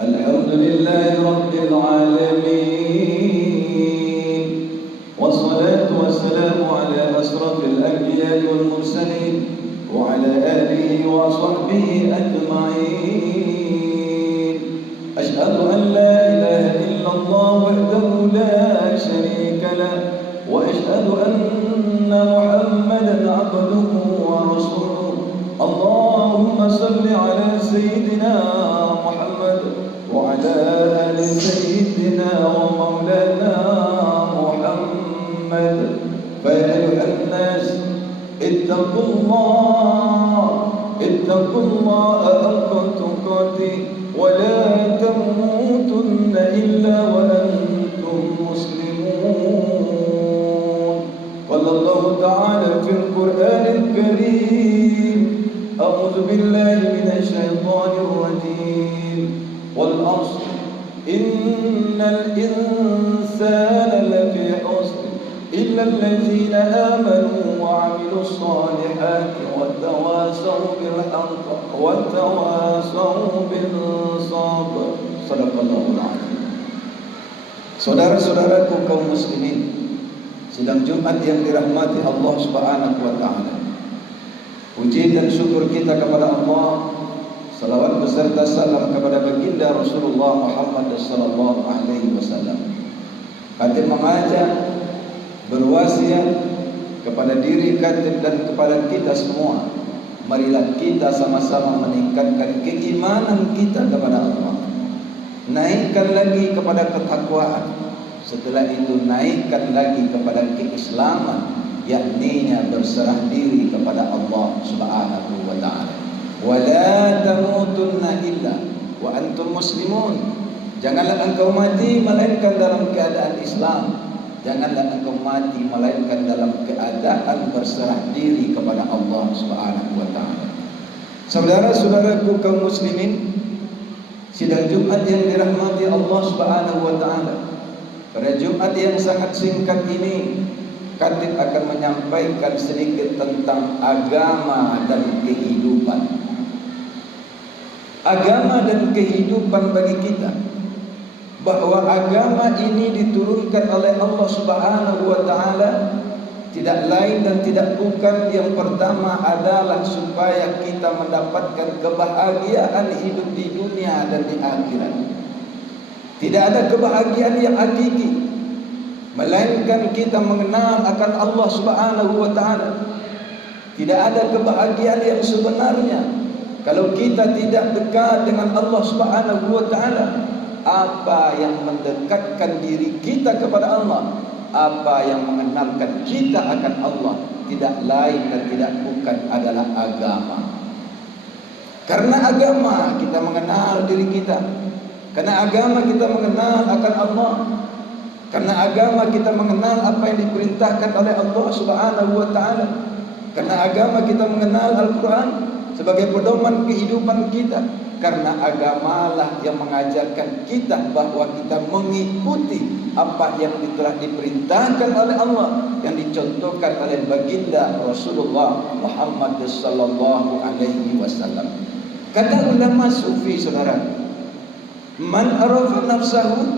Alhamdulillahi Rabbil Alamin, wassalatu wassalamu ala asrafil anbiya'i wal mursalin wa ala alihi wa sahbihi ajma'in. Ashhadu an la ilaha illallah wahdahu la sharika lah wa ashhadu anna Muhammadan abduhu wa rasuluh. Allahumma salli ala sayyidina Muhammad wa ala ali sayyidina wa maulana Muhammad. Fa ya ayuhan nas ittaqullaha haqqa tuqatih wa la tamutunna illa wa antum muslimun. Qala Allah ta'ala fil Qur'anil Karim, a'udzu billahi minasy syaithanir rajim. Wal 'ashr innal insana lafi khusr illa allazina amanu wa 'amilus solihati wa tawasaw bil haqqi wa tawasaw bis sabr. Shadaqallahul 'azim. Saudara-saudaraku kaum muslimin, sidang Jumat yang dirahmati Allah Subhanahu wa taala. Puji dan syukur kita kepada Allah, salawat beserta salam kepada baginda Rasulullah Muhammad sallallahu alaihi wasallam. Khatib mengajak, berwasiat kepada diri khatib dan kepada kita semua, marilah kita sama-sama meningkatkan keimanan kita kepada Allah. Naikkan lagi kepada ketakwaan. Setelah itu naikkan lagi kepada keislaman, yakninya berserah diri kepada Allah Subhanahu wa taala. Wala tamutunna illa wa antum muslimun. Janganlah engkau mati melainkan dalam keadaan Islam. Janganlah engkau mati melainkan dalam keadaan berserah diri kepada Allah Subhanahu wa taala. Saudara-saudaraku kaum muslimin, sidang Jumat yang dirahmati Allah Subhanahu wa taala. Pada Jumat yang sangat singkat ini, khatib akan menyampaikan sedikit tentang agama dan kehidupan. Agama dan kehidupan bagi kita, bahwa agama ini diturunkan oleh Allah Subhanahu wa taala tidak lain dan tidak bukan, yang pertama adalah supaya kita mendapatkan kebahagiaan hidup di dunia dan di akhirat. Tidak ada kebahagiaan yang hakiki melainkan kita mengenal akan Allah Subhanahu wa taala. Tidak ada kebahagiaan yang sebenarnya kalau kita tidak dekat dengan Allah Subhanahu wa taala. Apa yang mendekatkan diri kita kepada Allah, apa yang mengenalkan kita akan Allah, tidak lain dan tidak bukan adalah agama. Karena agama kita mengenal diri kita, karena agama kita mengenal akan Allah, karena agama kita mengenal apa yang diperintahkan oleh Allah Subhanahu wa taala, karena agama kita mengenal Al-Quran sebagai pedoman kehidupan kita. Karena agamalah yang mengajarkan kita bahwa kita mengikuti apa yang telah diperintahkan oleh Allah, yang dicontohkan oleh baginda Rasulullah Muhammad sallallahu alaihi wasallam. Kata ulama sufi, saudara, man arafa nafsahu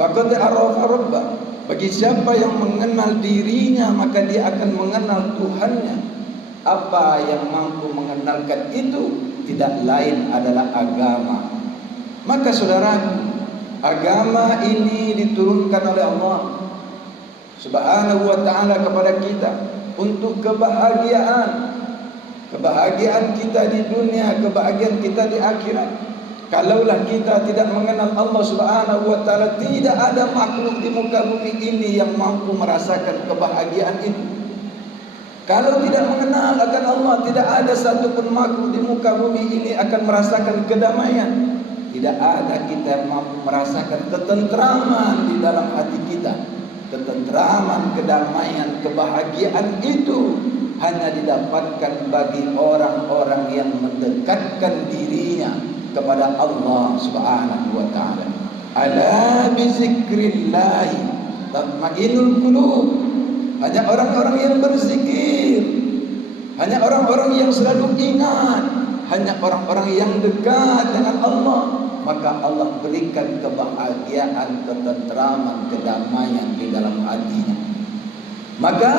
faqad arafa rabbah. Bagi siapa yang mengenal dirinya, maka dia akan mengenal Tuhannya. Apa yang mampu mengenalkan itu tidak lain adalah agama. Maka saudara, agama ini diturunkan oleh Allah Subhanahu wa taala kepada kita untuk kebahagiaan. Kebahagiaan kita di dunia, kebahagiaan kita di akhirat. Kalaulah kita tidak mengenal Allah Subhanahu wa taala, tidak ada makhluk di muka bumi ini yang mampu merasakan kebahagiaan itu. Kalau tidak mengenal akan Allah, tidak ada satupun makhluk di muka bumi ini akan merasakan kedamaian. Tidak ada kita yang mampu merasakan ketentraman di dalam hati kita. Ketentraman, kedamaian, kebahagiaan itu hanya didapatkan bagi orang-orang yang mendekatkan dirinya kepada Allah Subhanahu wa taala. Ala bi zikrillah tatma'innul qulub. Hanya orang-orang yang berzikir, hanya orang-orang yang selalu ingat, hanya orang-orang yang dekat dengan Allah, maka Allah berikan kebahagiaan, ketentraman, kedamaian di dalam hatinya. Maka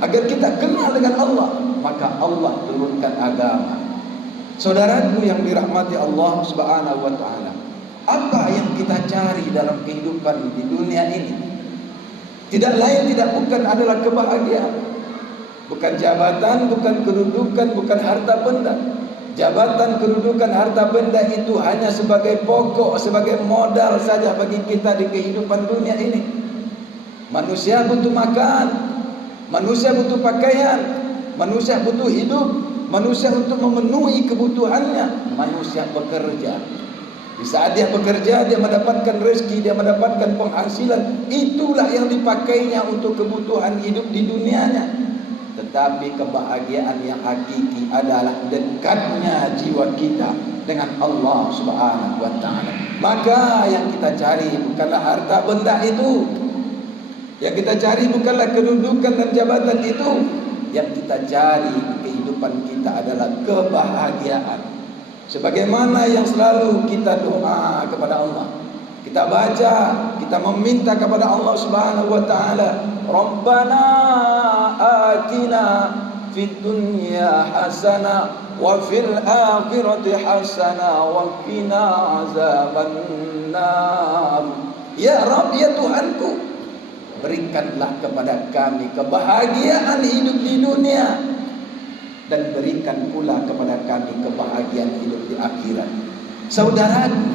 agar kita kenal dengan Allah, maka Allah turunkan agama. Saudaraku yang dirahmati Allah Subhanahu wa taala, apa yang kita cari dalam kehidupan di dunia ini? Tidak lain tidak bukan adalah kebahagiaan. Bukan jabatan, bukan kedudukan, bukan harta benda. Jabatan, kedudukan, harta benda itu hanya sebagai pokok, sebagai modal saja bagi kita di kehidupan dunia ini. Manusia butuh makan, manusia butuh pakaian, manusia butuh hidup, manusia untuk memenuhi kebutuhannya. Manusia bekerja. Di saat dia bekerja, dia mendapatkan rezeki, dia mendapatkan penghasilan. Itulah yang dipakainya untuk kebutuhan hidup di dunianya. Tetapi kebahagiaan yang hakiki adalah dekatnya jiwa kita dengan Allah Subhanahu wa taala. Maka yang kita cari bukanlah harta benda itu. Yang kita cari bukanlah kedudukan dan jabatan itu. Yang kita cari di kehidupan kita adalah kebahagiaan. Sebagaimana yang selalu kita doa kepada Allah, kita baca, kita meminta kepada Allah Subhanahu wa taala, Rabbana atina fid dunya hasanah wa fil akhirati hasanah wa qina azabannar. Ya Rabb, ya Tuhanku, berikanlah kepada kami kebahagiaan hidup di dunia, dan berikan pula kepada kami kebahagiaan hidup di akhirat. Saudaraku,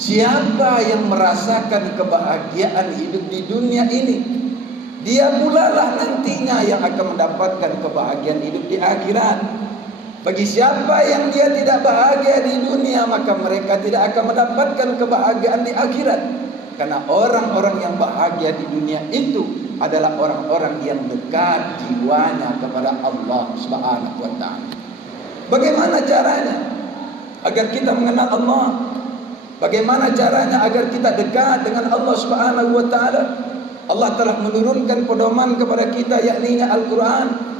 siapa yang merasakan kebahagiaan hidup di dunia ini, dia pula lah nantinya yang akan mendapatkan kebahagiaan hidup di akhirat. Bagi siapa yang dia tidak bahagia di dunia, maka mereka tidak akan mendapatkan kebahagiaan di akhirat. Karena orang-orang yang bahagia di dunia itu adalah orang-orang yang dekat jiwanya kepada Allah Subhanahu wa taala. Bagaimana caranya agar kita mengenal Allah? Bagaimana caranya agar kita dekat dengan Allah Subhanahu wa taala? Allah telah menurunkan pedoman kepada kita, yakni Al-Qur'an.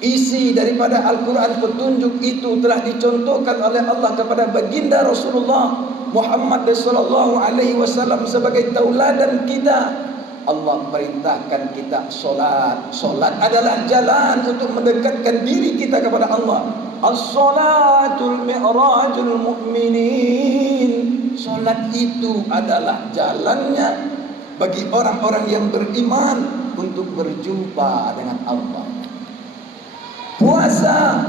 Isi daripada Al-Quran, petunjuk itu telah dicontohkan oleh Allah kepada baginda Rasulullah Muhammad sallallahu alaihi wasallam sebagai tauladan kita. Allah perintahkan kita solat. Solat adalah jalan untuk mendekatkan diri kita kepada Allah. As-salatul mi'rajul mu'minin. Solat itu adalah jalannya bagi orang-orang yang beriman untuk berjumpa dengan Allah. Puasa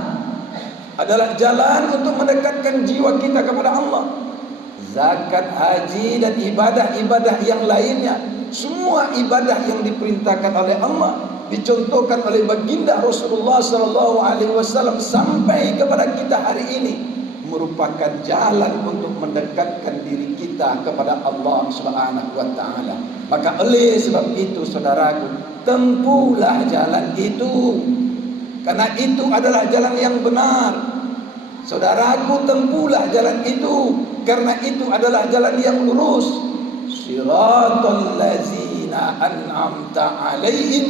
adalah jalan untuk mendekatkan jiwa kita kepada Allah. Zakat, haji, dan ibadah-ibadah yang lainnya, semua ibadah yang diperintahkan oleh Allah, dicontohkan oleh baginda Rasulullah sallallahu alaihi wasallam sampai kepada kita hari ini, merupakan jalan untuk mendekatkan diri kita kepada Allah Subhanahu wa taala. Maka oleh sebab itu, saudaraku, tempuhlah jalan itu, karena itu adalah jalan yang benar. Saudaraku, tempuhlah jalan itu, karena itu adalah jalan yang lurus. Siratal ladzina an'amta alaihim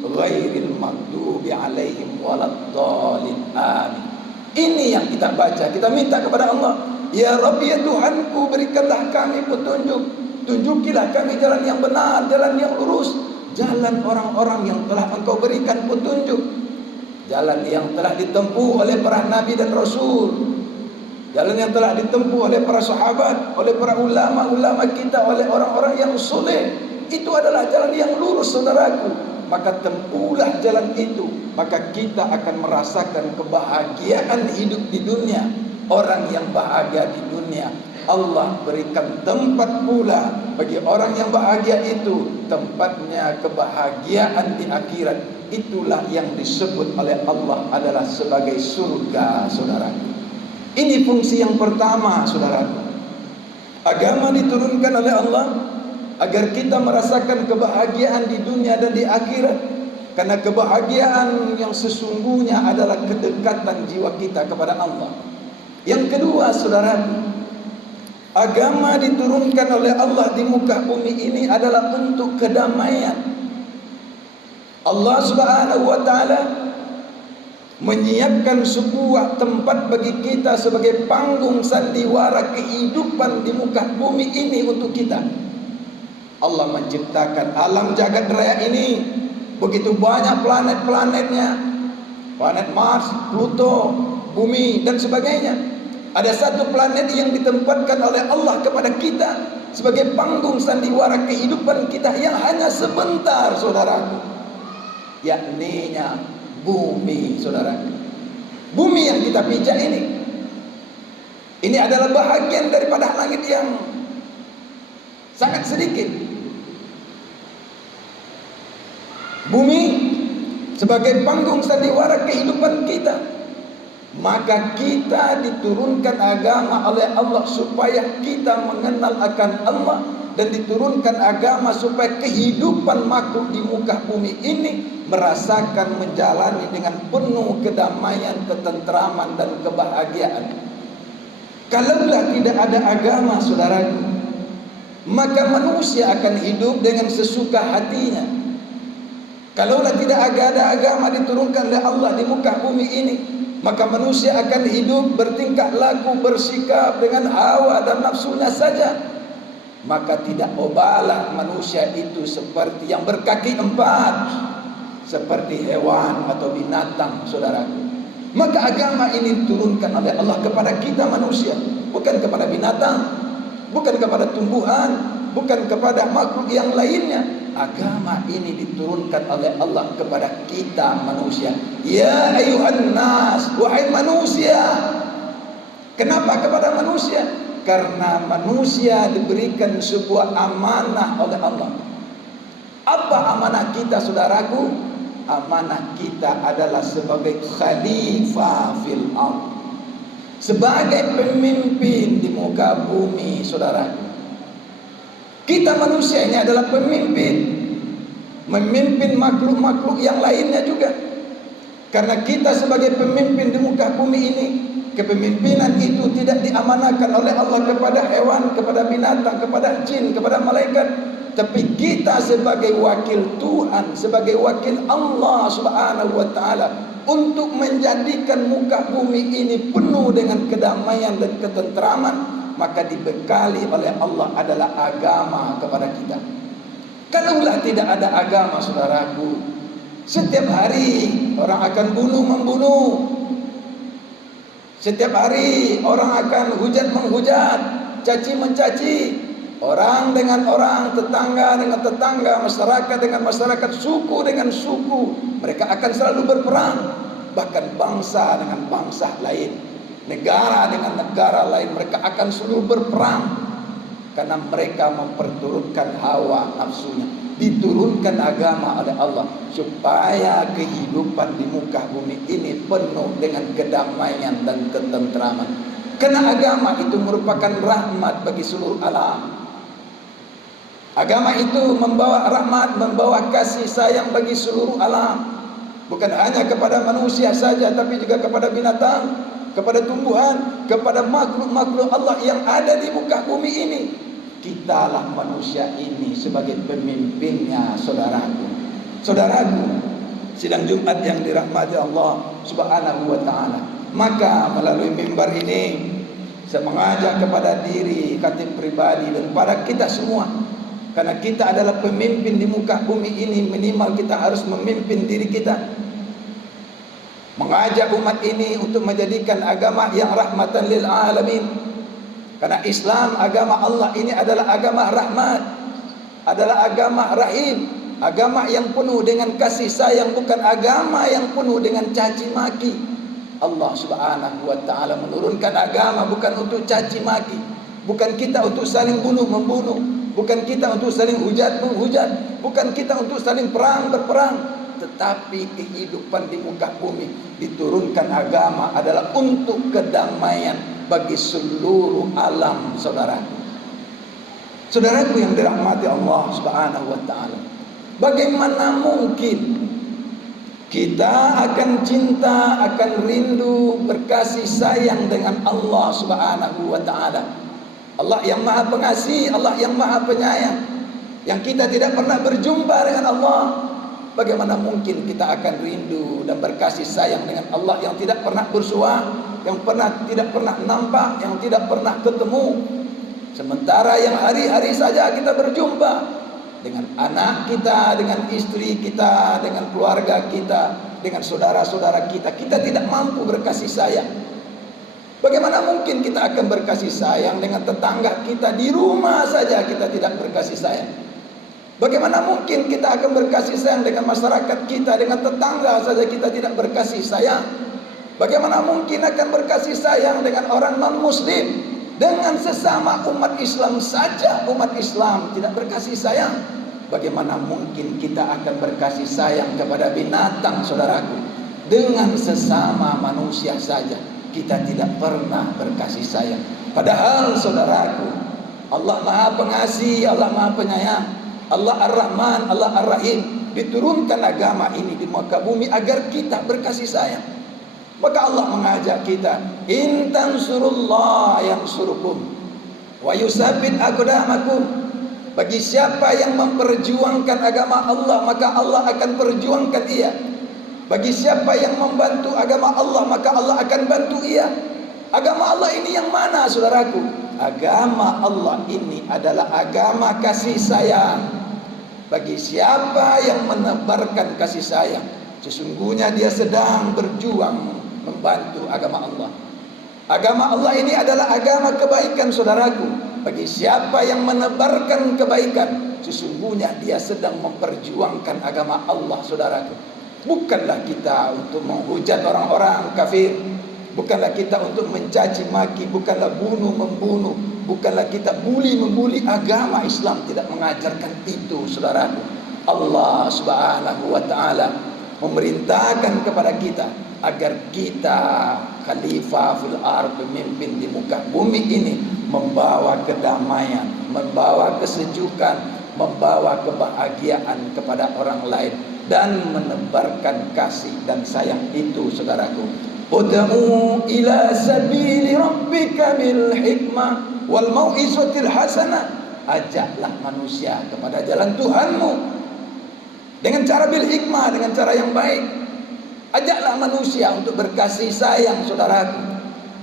ghairil maghdubi alaihim waladdallin. Amin. Ini yang kita baca, kita minta kepada Allah. Ya Rabbi, ya Tuhanku, berikanlah kami petunjuk. Tunjukilah kami jalan yang benar, jalan yang lurus, jalan orang-orang yang telah Engkau berikan petunjuk, jalan yang telah ditempuh oleh para nabi dan rasul, jalan yang telah ditempuh oleh para sahabat, oleh para ulama-ulama kita, oleh orang-orang yang soleh. Itu adalah jalan yang lurus, saudaraku. Maka tempuhlah jalan itu, maka kita akan merasakan kebahagiaan hidup di dunia. Orang yang bahagia di dunia, Allah berikan tempat pula bagi orang yang bahagia itu, tempatnya kebahagiaan di akhirat. Itulah yang disebut oleh Allah adalah sebagai surga, saudaraku. Ini fungsi yang pertama, saudaraku. Agama diturunkan oleh Allah agar kita merasakan kebahagiaan di dunia dan di akhirat. Karena kebahagiaan yang sesungguhnya adalah kedekatan jiwa kita kepada Allah. Yang kedua, saudaraku, agama diturunkan oleh Allah di muka bumi ini adalah untuk kedamaian. Allah Subhanahu wa taala menyiapkan sebuah tempat bagi kita sebagai panggung sandiwara kehidupan di muka bumi ini untuk kita. Allah menciptakan alam jagat raya ini, begitu banyak planet-planetnya, planet Mars, Pluto, bumi dan sebagainya. Ada satu planet yang ditempatkan oleh Allah kepada kita sebagai panggung sandiwara kehidupan kita yang hanya sebentar, saudaraku, yakninya bumi, saudara. Bumi yang kita pijak ini adalah bahagian daripada langit yang sangat sedikit. Bumi sebagai panggung sandiwara kehidupan kita, maka kita diturunkan agama oleh Allah supaya kita mengenal akan Allah, dan diturunkan agama supaya kehidupan makhluk di muka bumi ini merasakan menjalani dengan penuh kedamaian, ketentraman dan kebahagiaan. Kalaulah tidak ada agama, saudaraku, maka manusia akan hidup dengan sesuka hatinya. Kalaulah tidak ada agama diturunkan oleh Allah di muka bumi ini, maka manusia akan hidup bertingkah laku, bersikap dengan hawa dan nafsunya saja. Maka tidak obalah manusia itu seperti yang berkaki empat, seperti hewan atau binatang, saudaraku. Maka agama ini diturunkan oleh Allah kepada kita manusia, bukan kepada binatang, bukan kepada tumbuhan, bukan kepada makhluk yang lainnya. Agama ini diturunkan oleh Allah kepada kita manusia. Ya ayuhan nas, wahai manusia. Kenapa kepada manusia? Karena manusia diberikan sebuah amanah oleh Allah. Apa amanah kita, saudaraku? Amanah kita adalah sebagai khalifah fil ardh, sebagai pemimpin di muka bumi, saudaraku. Kita manusia ini adalah pemimpin, memimpin makhluk-makhluk yang lainnya juga. Karena kita sebagai pemimpin di muka bumi ini, kepemimpinan itu tidak diamanahkan oleh Allah kepada hewan, kepada binatang, kepada jin, kepada malaikat, tapi kita sebagai wakil Tuhan, sebagai wakil Allah Subhanahu wa taala, untuk menjadikan muka bumi ini penuh dengan kedamaian dan ketentraman, maka dibekali oleh Allah adalah agama kepada kita. Kalaulah tidak ada agama, saudaraku, setiap hari orang akan bunuh-membunuh. Setiap hari orang akan hujat-menghujat, caci-mencaci, orang dengan orang, tetangga dengan tetangga, masyarakat dengan masyarakat, suku dengan suku. Mereka akan selalu berperang, bahkan bangsa dengan bangsa lain, negara dengan negara lain, mereka akan selalu berperang karena mereka memperturutkan hawa nafsunya. Diturunkan agama oleh Allah supaya kehidupan di muka bumi ini penuh dengan kedamaian dan ketentraman. Karena agama itu merupakan rahmat bagi seluruh alam. Agama itu membawa rahmat, membawa kasih sayang bagi seluruh alam. Bukan hanya kepada manusia saja, tapi juga kepada binatang, kepada tumbuhan, kepada makhluk-makhluk Allah yang ada di muka bumi ini. Kitalah manusia ini sebagai pemimpinnya, saudaraku. Saudaraku, sidang Jumat yang dirahmati Allah Subhanahu wa taala. Maka melalui mimbar ini saya mengajak kepada diri khatib pribadi dan pada kita semua, karena kita adalah pemimpin di muka bumi ini, minimal kita harus memimpin diri kita. Mengajak umat ini untuk menjadikan agama yang rahmatan lil alamin. Karena Islam, agama Allah ini adalah agama rahmat, adalah agama rahim, agama yang penuh dengan kasih sayang, bukan agama yang penuh dengan caci maki. Allah Subhanahu wa taala menurunkan agama bukan untuk caci maki, bukan kita untuk saling bunuh membunuh, bukan kita untuk saling hujat menghujat, bukan kita untuk saling perang berperang, tetapi kehidupan di muka bumi diturunkan agama adalah untuk kedamaian bagi seluruh alam, saudaraku. Saudaraku yang dirahmati Allah Subhanahu wa taala, bagaimana mungkin kita akan cinta, akan rindu, berkasih sayang dengan Allah Subhanahu wa taala, Allah yang Maha Pengasih, Allah yang Maha Penyayang, yang kita tidak pernah berjumpa dengan Allah, bagaimana mungkin kita akan rindu dan berkasih sayang dengan Allah yang tidak pernah bersua, yang tidak pernah nampak, yang tidak pernah ketemu. Sementara yang hari-hari saja kita berjumpa dengan anak kita, dengan istri kita, dengan keluarga kita, dengan saudara-saudara kita, kita tidak mampu berkasih sayang. Bagaimana mungkin kita akan berkasih sayang dengan tetangga kita? Di rumah saja kita tidak berkasih sayang. Bagaimana mungkin kita akan berkasih sayang dengan masyarakat kita, dengan tetangga saja kita tidak berkasih sayang? Bagaimana mungkin akan berkasih sayang dengan orang non-muslim? Dengan sesama umat Islam saja, umat Islam tidak berkasih sayang. Bagaimana mungkin kita akan berkasih sayang kepada binatang, saudaraku? Dengan sesama manusia saja kita tidak pernah berkasih sayang. Padahal saudaraku, Allah Maha Pengasih, Allah Maha Penyayang, Allah Ar-Rahman, Allah Ar-Rahim. Diturunkan agama ini di muka bumi agar kita berkasih sayang. Maka Allah mengajak kita, in tansurullah yansurkum wa yusabbit aqdamakum. Bagi siapa yang memperjuangkan agama Allah, maka Allah akan perjuangkan ia. Bagi siapa yang membantu agama Allah, maka Allah akan bantu ia. Agama Allah ini yang mana, saudaraku? Agama Allah ini adalah agama kasih sayang. Bagi siapa yang menebarkan kasih sayang, sesungguhnya dia sedang berjuang membantu agama Allah. Agama Allah ini adalah agama kebaikan, saudaraku. Bagi siapa yang menebarkan kebaikan, sesungguhnya dia sedang memperjuangkan agama Allah, saudaraku. Bukanlah kita untuk menghujat orang-orang kafir, bukanlah kita untuk mencaci maki, bukanlah bunuh membunuh, bukanlah kita bully membuli. Agama Islam tidak mengajarkan itu, saudaraku. Allah Subhanahu wa taala memerintahkan kepada kita agar kita khalifah fil ardh, pemimpin di muka bumi ini, membawa kedamaian, membawa kesejukan, membawa kebahagiaan kepada orang lain, dan menebarkan kasih dan sayang itu, saudaraku. Ud'u ila sabili rabbika bil hikmah wal mau'izatil hasanah. Ajaklah manusia kepada jalan Tuhanmu dengan cara bil hikmah, dengan cara yang baik. Ajaklah manusia untuk berkasih sayang, saudaraku.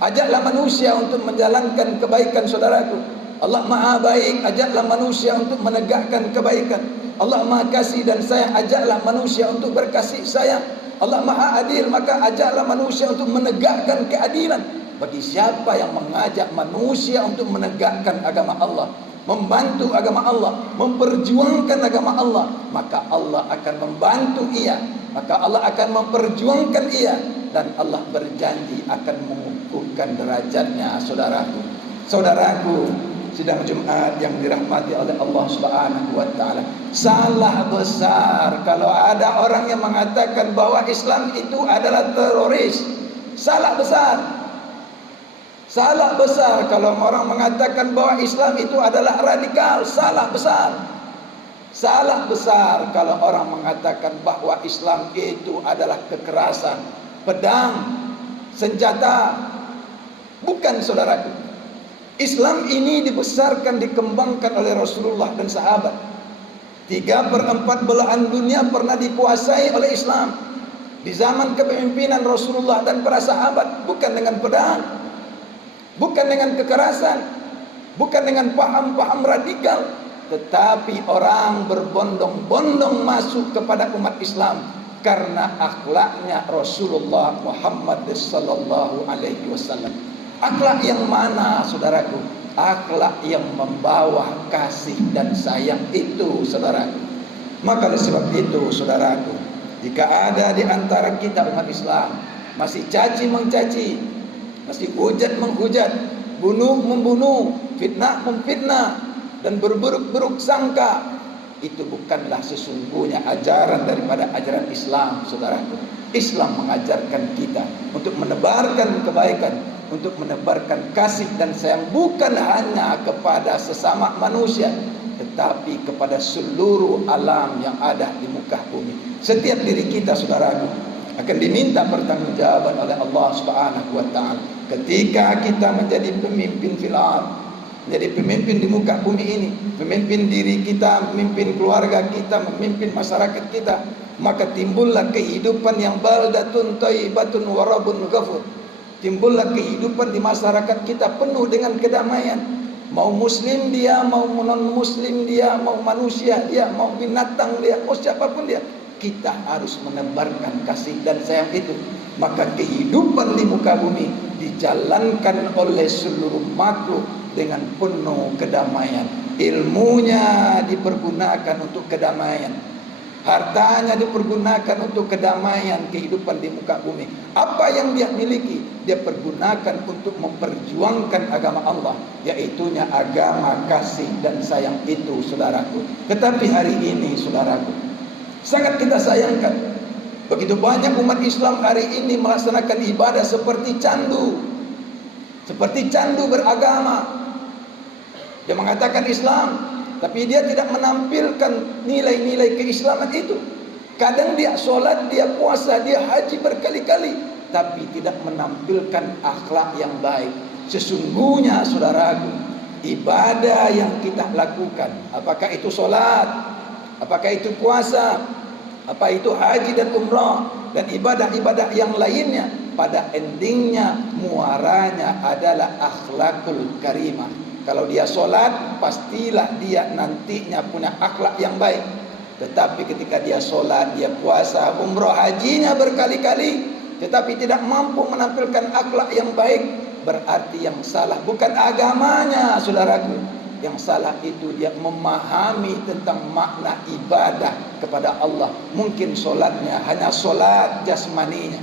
Ajaklah manusia untuk menjalankan kebaikan, saudaraku. Allah Maha Baik, ajaklah manusia untuk menegakkan kebaikan. Allah Maha Kasih dan Sayang, ajaklah manusia untuk berkasih sayang. Allah Maha Adil, maka ajaklah manusia untuk menegakkan keadilan. Bagi siapa yang mengajak manusia untuk menegakkan agama Allah, membantu agama Allah, memperjuangkan agama Allah, maka Allah akan membantu ia, maka Allah akan memperjuangkan ia, dan Allah berjanji akan mengukuhkan derajatnya, saudaraku. Saudaraku, sidang Jumat yang dirahmati oleh Allah Subhanahu wa taala. Salah besar kalau ada orang yang mengatakan bahwa Islam itu adalah teroris. Salah besar. Salah besar kalau orang mengatakan bahwa Islam itu adalah radikal. Salah besar. Salah besar kalau orang mengatakan bahwa Islam itu adalah kekerasan, pedang, senjata. Bukan, saudaraku. Islam ini dibesarkan, dikembangkan oleh Rasulullah dan sahabat. 3/4 belahan dunia pernah dikuasai oleh Islam di zaman kepemimpinan Rasulullah dan para sahabat. Bukan dengan pedang, bukan dengan kekerasan, bukan dengan paham-paham radikal, tetapi orang berbondong-bondong masuk kepada umat Islam karena akhlaknya Rasulullah Muhammad sallallahu alaihi wasallam. Akhlak yang mana, saudaraku? Akhlak yang membawa kasih dan sayang itu, saudaraku. Maka oleh sebab itu, saudaraku, jika ada di antara kita umat Islam masih caci mencaci, masih hujat menghujat, bunuh membunuh, fitnah memfitnah, dan berburuk-buruk sangka, itu bukanlah sesungguhnya ajaran daripada ajaran Islam, saudaraku. Islam mengajarkan kita untuk menebarkan kebaikan, untuk menebarkan kasih dan sayang, bukan hanya kepada sesama manusia, tetapi kepada seluruh alam yang ada di muka bumi. Setiap diri kita, saudaraku, akan diminta pertanggungjawaban oleh Allah Subhanahu wa taala ketika kita menjadi pemimpin fil ardh, menjadi pemimpin di muka bumi ini, memimpin diri kita, memimpin keluarga kita, memimpin masyarakat kita. maka timbullah kehidupan yang baldatun thayyibatun wa rabbun ghafur. Timbullah kehidupan di masyarakat kita penuh dengan kedamaian. Mau muslim dia, mau non muslim dia, mau manusia dia, mau binatang dia, mau siapapun dia, kita harus menebarkan kasih dan sayang itu. Maka kehidupan di muka bumi dijalankan oleh seluruh makhluk dengan penuh kedamaian. Ilmunya dipergunakan untuk kedamaian, hartanya dipergunakan untuk kedamaian kehidupan di muka bumi. Apa yang dia miliki, dia pergunakan untuk memperjuangkan agama Allah, yaitunya agama kasih dan sayang itu, saudaraku. Tetapi hari ini, saudaraku, sangat kita sayangkan, begitu banyak umat Islam hari ini melaksanakan ibadah seperti candu, seperti candu beragama. Dia mengatakan Islam, tapi dia tidak menampilkan nilai-nilai keislaman itu. Kadang dia sholat, dia puasa, dia haji berkali-kali, tapi tidak menampilkan akhlak yang baik. Sesungguhnya, saudaraku, ibadah yang kita lakukan, apakah itu sholat, apakah itu puasa, apa itu haji dan umrah, dan ibadah-ibadah yang lainnya, pada endingnya muaranya adalah akhlakul karimah. Kalau dia sholat, pastilah dia nantinya punya akhlak yang baik. Tetapi ketika dia sholat, dia puasa, umrah, hajinya berkali-kali, tetapi tidak mampu menampilkan akhlak yang baik, berarti yang salah bukan agamanya, saudaraku. Yang salah itu dia memahami tentang makna ibadah kepada Allah. Mungkin sholatnya hanya sholat jasmaninya,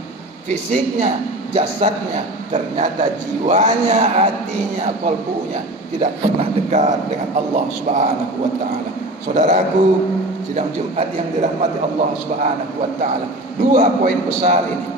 fisiknya, jasadnya, ternyata jiwanya, hatinya, kalbunya tidak pernah dekat dengan Allah Subhanahu wa taala. Saudaraku, sidang Jumat yang dirahmati Allah Subhanahu wa taala, dua poin besar ini.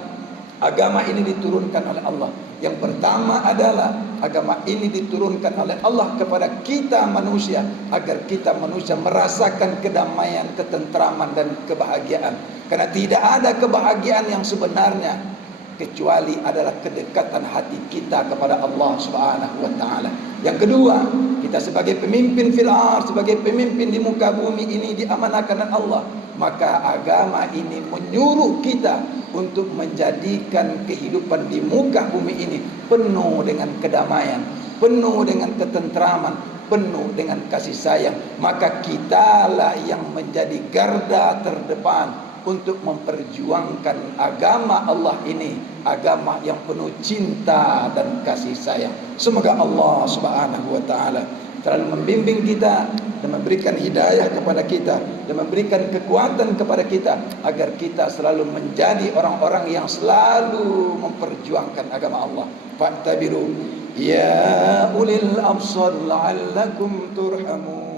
Agama ini diturunkan oleh Allah. Yang pertama adalah agama ini diturunkan oleh Allah kepada kita manusia, agar kita manusia merasakan kedamaian, ketentraman dan kebahagiaan. Karena tidak ada kebahagiaan yang sebenarnya kecuali adalah kedekatan hati kita kepada Allah Subhanahu wa taala. Yang kedua, kita sebagai pemimpin fil ardh, sebagai pemimpin di muka bumi ini diamanahkan oleh Allah, maka agama ini menyuruh kita untuk menjadikan kehidupan di muka bumi ini penuh dengan kedamaian, penuh dengan ketentraman, penuh dengan kasih sayang. Maka kitalah yang menjadi garda terdepan untuk memperjuangkan agama Allah ini, agama yang penuh cinta dan kasih sayang. Semoga Allah Subhanahu wa taala selalu membimbing kita dan memberikan hidayah kepada kita dan memberikan kekuatan kepada kita, agar kita selalu menjadi orang-orang yang selalu memperjuangkan agama Allah. Fattabiru ya ulil absar la'allakum turhamun.